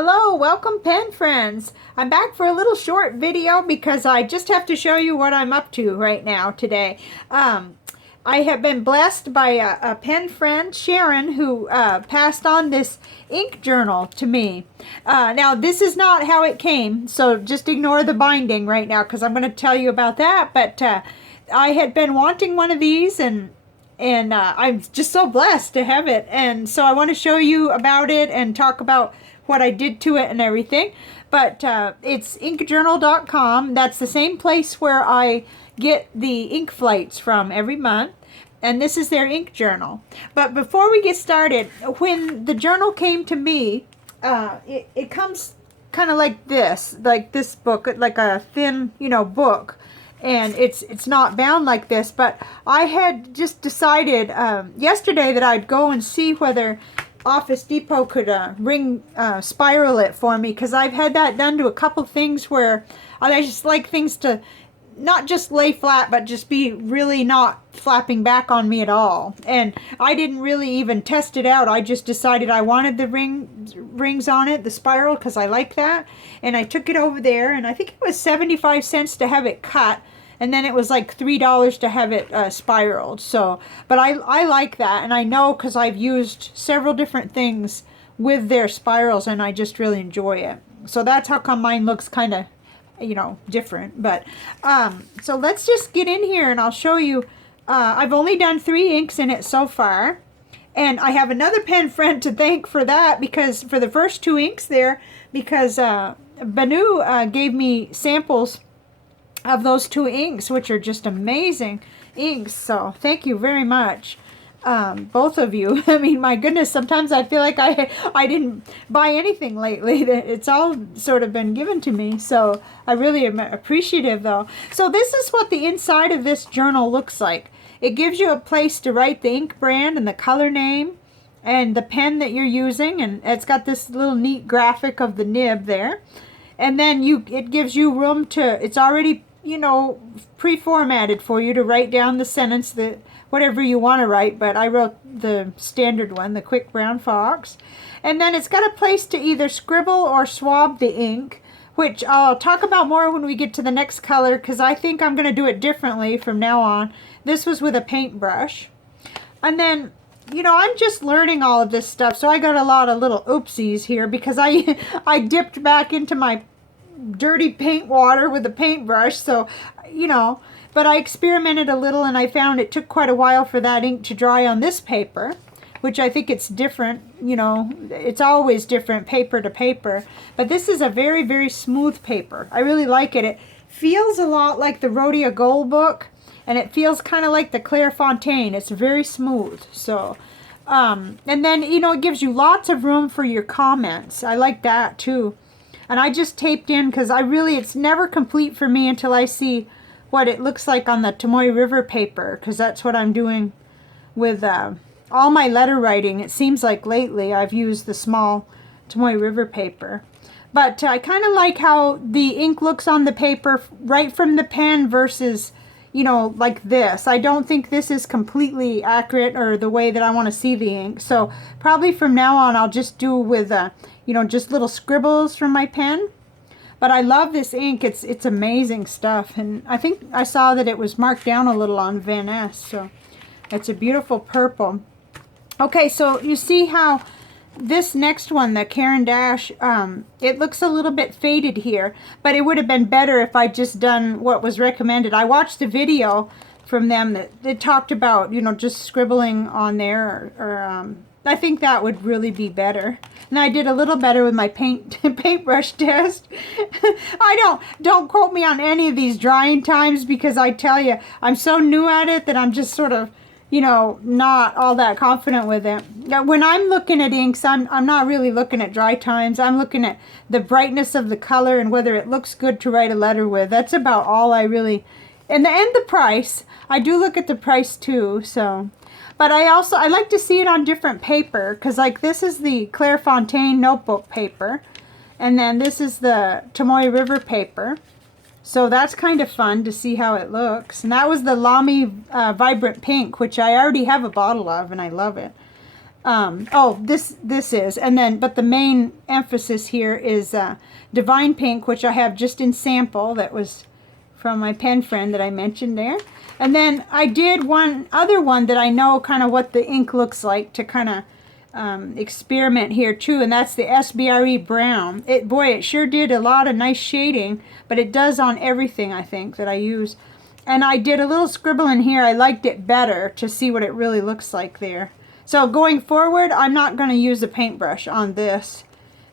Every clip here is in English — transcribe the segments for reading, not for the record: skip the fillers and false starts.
Hello, welcome pen friends. I'm back for a little short video because I just have to show you what I'm up to right now today. I have been blessed by a pen friend, Sharon, who passed on this ink journal to me. Now, this is not how it came, so just ignore the binding right now because I'm going to tell you about that. But I had been wanting one of these, and I'm just so blessed to have it. And so I want to show you about it and talk about what I did to it and everything. But it's inkjournal.com. That's the same place where I get the ink flights from every month. And this is their ink journal. But before we get started, when the journal came to me, it comes kind of like this book, like a thin, book. And it's not bound like this, but I had just decided yesterday that I'd go and see whether Office Depot could spiral it for me, because I've had that done to a couple things where I just like things to not just lay flat, but just be really not flapping back on me at all. And I didn't really even test it out. I just decided I wanted the rings on it, the spiral, because I like that. And I took it over there, and I think it was 75 cents to have it cut. And then it was like $3 to have it spiraled. So, but I like that, and I know because I've used several different things with their spirals, and I just really enjoy it. So that's how come mine looks kind of, different. But so let's just get in here, and I'll show you. I've only done 3 inks in it so far, and I have another pen friend to thank for that, because for the first 2 inks there, because Banu gave me samples of those 2 inks, which are just amazing inks. So thank you very much, both of you. I mean, my goodness, sometimes I feel like I didn't buy anything lately. It's all sort of been given to me, so I really am appreciative though. So this is what the inside of this journal looks like. It gives you a place to write the ink brand and the color name and the pen that you're using, and it's got this little neat graphic of the nib there. And then it gives you room to, it's already pre-formatted for you to write down the sentence, that whatever you want to write, but I wrote the standard one, the quick brown fox. And then it's got a place to either scribble or swab the ink, which I'll talk about more when we get to the next color, because I think I'm going to do it differently from now on. This was with a paintbrush. And then, I'm just learning all of this stuff, so I got a lot of little oopsies here, because I dipped back into my dirty paint water with a paintbrush, so but I experimented a little, and I found it took quite a while for that ink to dry on this paper, which I think it's different. It's always different paper to paper, but this is a very, very smooth paper. I really like it. It feels a lot like the Rhodia Gold book, and it feels kind of like the Clairefontaine. It's very smooth. So and then it gives you lots of room for your comments. I like that too. And I just taped in, because it's never complete for me until I see what it looks like on the Tomoe River paper, because that's what I'm doing with all my letter writing. It seems like lately I've used the small Tomoe River paper. But I kind of like how the ink looks on the paper right from the pen versus, like this. I don't think this is completely accurate, or the way that I want to see the ink. So probably from now on I'll just do with just little scribbles from my pen. But I love this ink. It's amazing stuff. And I think I saw that it was marked down a little on Van Ness. So it's a beautiful purple. Okay, so you see how this next one, the Caran d'Ache, it looks a little bit faded here. But it would have been better if I just done what was recommended. I watched a video from them that it talked about, just scribbling on there, or I think that would really be better. And I did a little better with my paintbrush test. Don't quote me on any of these drying times, because I tell you, I'm so new at it that I'm just sort of, not all that confident with it. When I'm looking at inks, I'm not really looking at dry times. I'm looking at the brightness of the color and whether it looks good to write a letter with. That's about all I really, and the price. I do look at the price too, so. But I like to see it on different paper, because like this is the Clairefontaine notebook paper, and then this is the Tomoe River paper. So that's kind of fun to see how it looks. And that was the Lamy Vibrant Pink, which I already have a bottle of, and I love it. Oh, this is, and then, but the main emphasis here is Divine Pink, which I have just in sample. That was from my pen friend that I mentioned there. And then I did one other one that I know kind of what the ink looks like to kind of experiment here too, and that's the SBRE Brown. Boy, it sure did a lot of nice shading, but it does on everything, I think, that I use. And I did a little scribble in here. I liked it better to see what it really looks like there. So going forward, I'm not going to use a paintbrush on this.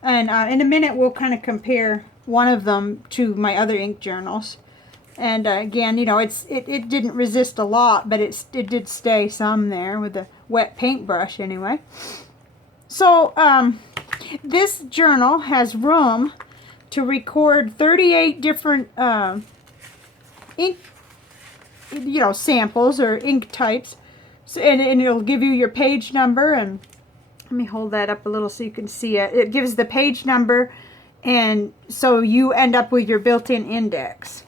And in a minute, we'll kind of compare one of them to my other ink journals. And again, you know, it didn't resist a lot, but it did stay some there with a wet paintbrush anyway. So this journal has room to record 38 different ink, you know, samples or ink types. So, and it'll give you your page number, and let me hold that up a little so you can see it. It gives the page number, and so you end up with your built-in index.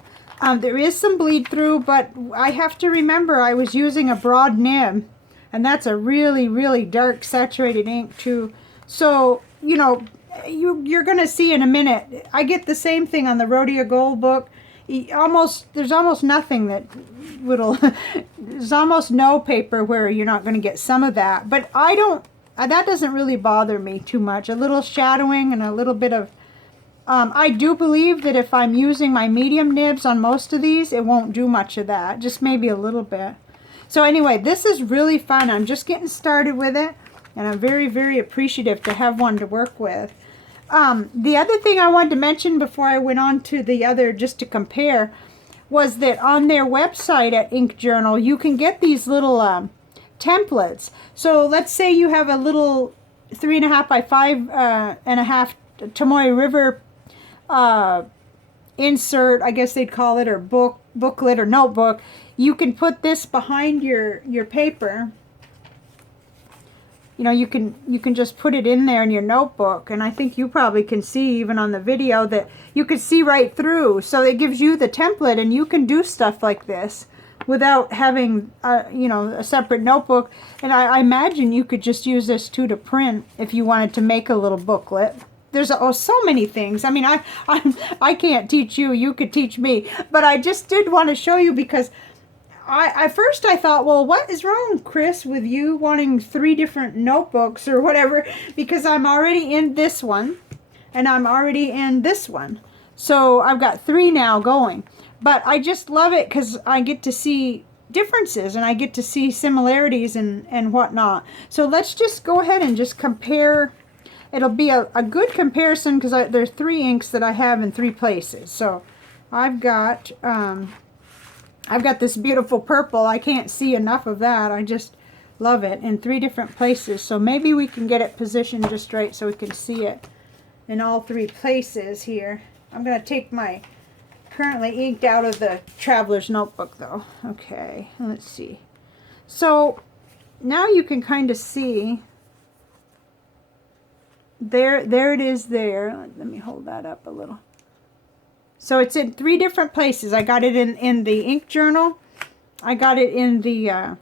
There is some bleed through, but I have to remember I was using a broad nib, and that's a really, really dark saturated ink too. So, you know, you're going to see in a minute. I get the same thing on the Rhodia Gold book. There's almost nothing that there's almost no paper where you're not going to get some of that. But I don't, that doesn't really bother me too much. A little shadowing and a little bit of, I do believe that if I'm using my medium nibs on most of these, it won't do much of that, just maybe a little bit. So anyway, this is really fun. I'm just getting started with it, and I'm very, very appreciative to have one to work with. The other thing I wanted to mention before I went on to the other, just to compare, was that on their website at Ink Journal, you can get these little templates. So let's say you have a little 3.5 by 5.5 Tomoe River insert, I guess they'd call it, or booklet or notebook. You can put this behind your paper. You know, you can just put it in there in your notebook, and I think you probably can see even on the video that you can see right through. So it gives you the template, and you can do stuff like this without having you know, a separate notebook. And I imagine you could just use this too to print if you wanted to make a little booklet. There's so many things. I mean, I can't teach you. You could teach me, but I just did want to show you because first I thought, well, what is wrong, Chris, with you wanting 3 different notebooks or whatever? Because I'm already in this one, and I'm already in this one. So I've got 3 now going. But I just love it because I get to see differences, and I get to see similarities and whatnot. So let's just go ahead and just compare. It'll be a good comparison because there's 3 inks that I have in 3 places. So I've got this beautiful purple. I can't see enough of that. I just love it in 3 different places. So maybe we can get it positioned just right so we can see it in all 3 places here. I'm going to take my currently inked out of the Traveler's Notebook though. Okay, let's see. So now you can kind of see. There it is there. Let me hold that up a little. So it's in 3 different places. I got it in the Ink Journal. I got it in the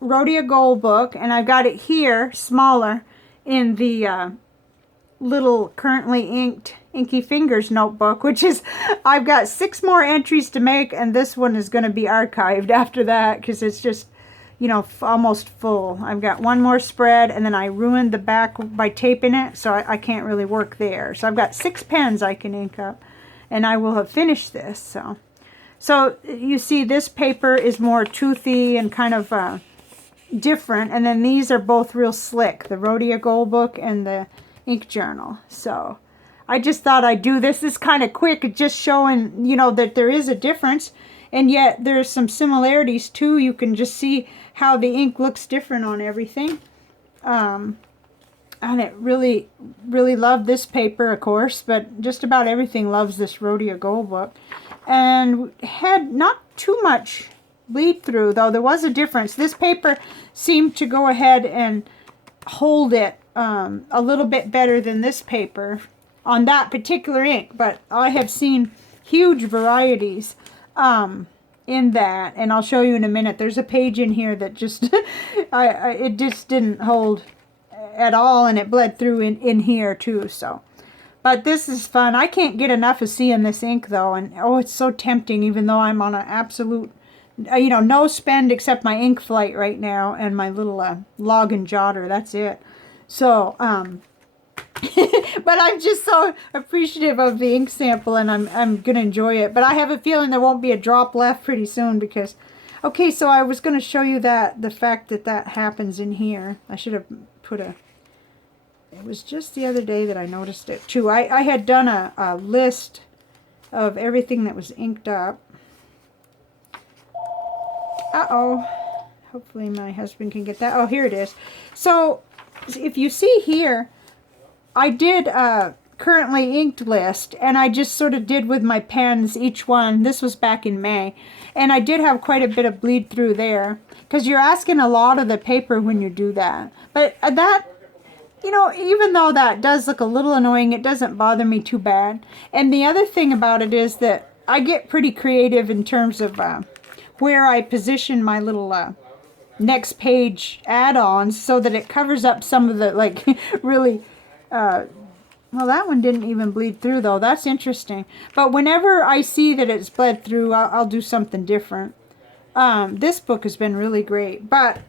Rhodia Gold book. And I got it here, smaller, in the little currently inked Inky Fingers notebook, which is, I've got 6 more entries to make, and this one is going to be archived after that because it's just, you know, almost full. I've got 1 more spread, and then I ruined the back by taping it, so I can't really work there. So I've got 6 pens I can ink up, and I will have finished this. So you see this paper is more toothy and kind of different, and then these are both real slick, the Rhodia Gold book and the Ink Journal. So I just thought I'd do this. This is kind of quick, just showing, you know, that there is a difference, and yet there's some similarities too. You can just see how the ink looks different on everything. And it really, really loved this paper, of course, but just about everything loves this Rhodia Gold book. And had not too much bleed through, though there was a difference. This paper seemed to go ahead and hold it a little bit better than this paper on that particular ink, but I have seen huge varieties. in that, and I'll show you in a minute. There's a page in here that just it just didn't hold at all, and it bled through in here too. So, but this is fun. I can't get enough of seeing this ink though, and oh, it's so tempting. Even though I'm on an absolute, you know, no spend except my ink flight right now and my little log and jotter. That's it. So, but I'm just so appreciative of the ink sample, and I'm gonna enjoy it. But I have a feeling there won't be a drop left pretty soon because, okay, so I was gonna show you that the fact that that happens in here. I should have put a. It was just the other day that I noticed it too. I had done a list of everything that was inked up. Uh-oh. Hopefully my husband can get that. Oh, here it is. So if you see here, I did a currently inked list, and I just sort of did with my pens each one. This was back in May, and I did have quite a bit of bleed through there because you're asking a lot of the paper when you do that. But that, you know, even though that does look a little annoying, it doesn't bother me too bad. And the other thing about it is that I get pretty creative in terms of where I position my little next page add-ons so that it covers up some of the, like, really, well, that one didn't even bleed through, though. That's interesting. But whenever I see that it's bled through, I'll do something different. This book has been really great, but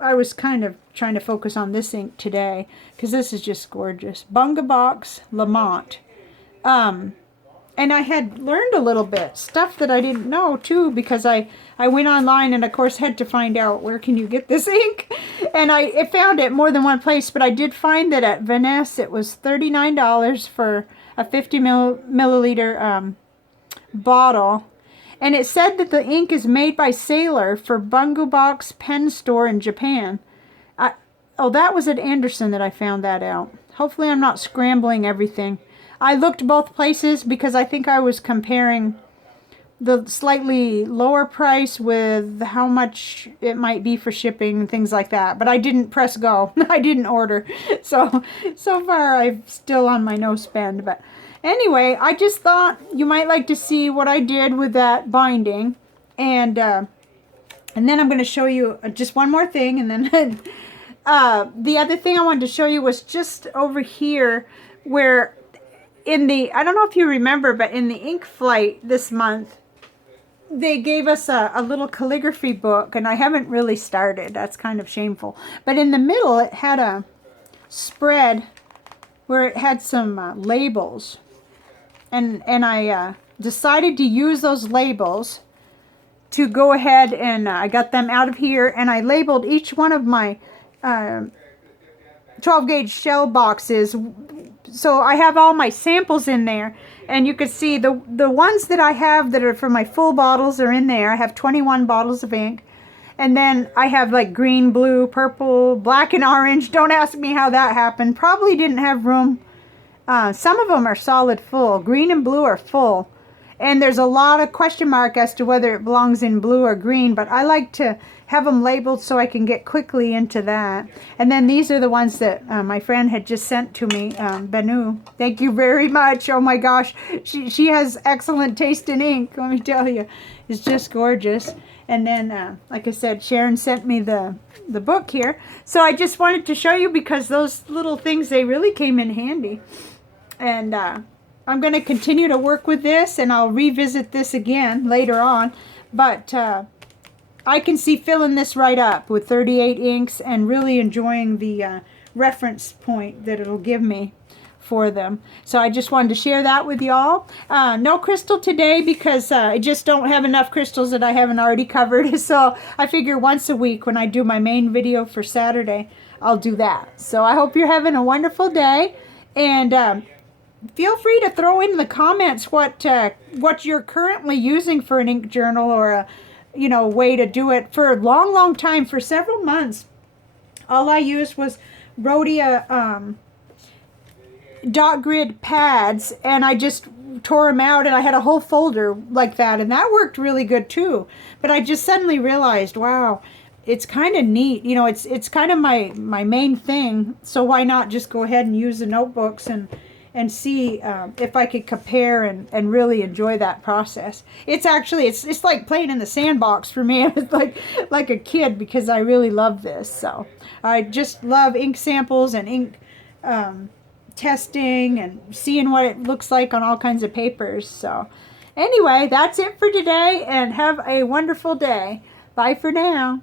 I was kind of trying to focus on this ink today because this is just gorgeous. Bungubox L'amant. And I had learned a little bit, stuff that I didn't know too, because I went online and of course had to find out where can you get this ink. And I found it more than one place, but I did find that at Vaness it was $39 for a 50 milliliter bottle. And it said that the ink is made by Sailor for Bungubox Pen Store in Japan. Oh, that was at Anderson that I found that out. Hopefully I'm not scrambling everything. I looked both places because I think I was comparing the slightly lower price with how much it might be for shipping and things like that. But I didn't press go. I didn't order. So far I'm still on my no spend. But anyway, I just thought you might like to see what I did with that binding. And then I'm going to show you just one more thing. And then the other thing I wanted to show you was just over here where in the, I don't know if you remember, but in the ink flight this month, they gave us a little calligraphy book, and I haven't really started. That's kind of shameful. But in the middle, it had a spread where it had some labels. And I decided to use those labels to go ahead and I got them out of here, and I labeled each one of my 12 gauge shell boxes. So I have all my samples in there, and you can see the ones that I have that are for my full bottles are in there. I have 21 bottles of ink, and then I have like green, blue, purple, black, and orange. Don't ask me how that happened. Probably didn't have room. Some of them are solid full. Green and blue are full, and there's a lot of question mark as to whether it belongs in blue or green, but I like to have them labeled so I can get quickly into that. And then these are the ones that my friend had just sent to me, Banu. Thank you very much. Oh my gosh, she has excellent taste in ink, let me tell you. It's just gorgeous. And then, like I said, Sharon sent me the book here. So I just wanted to show you because those little things, they really came in handy. And I'm going to continue to work with this, and I'll revisit this again later on. But I can see filling this right up with 38 inks and really enjoying the reference point that it'll give me for them. So I just wanted to share that with y'all. No crystal today because I just don't have enough crystals that I haven't already covered. So I figure once a week when I do my main video for Saturday, I'll do that. So I hope you're having a wonderful day. And feel free to throw in the comments what you're currently using for an ink journal or a way to do it. For a long time, for several months, all I used was Rhodia dot grid pads, and I just tore them out, and I had a whole folder like that, and that worked really good too. But I just suddenly realized, wow, it's kind of neat. It's kind of my main thing, so why not just go ahead and use the notebooks and and see if I could compare and really enjoy that process. It's actually, it's like playing in the sandbox for me. It's like a kid, because I really love this. So I just love ink samples and ink testing and seeing what it looks like on all kinds of papers. So anyway, that's it for today, and have a wonderful day. Bye for now.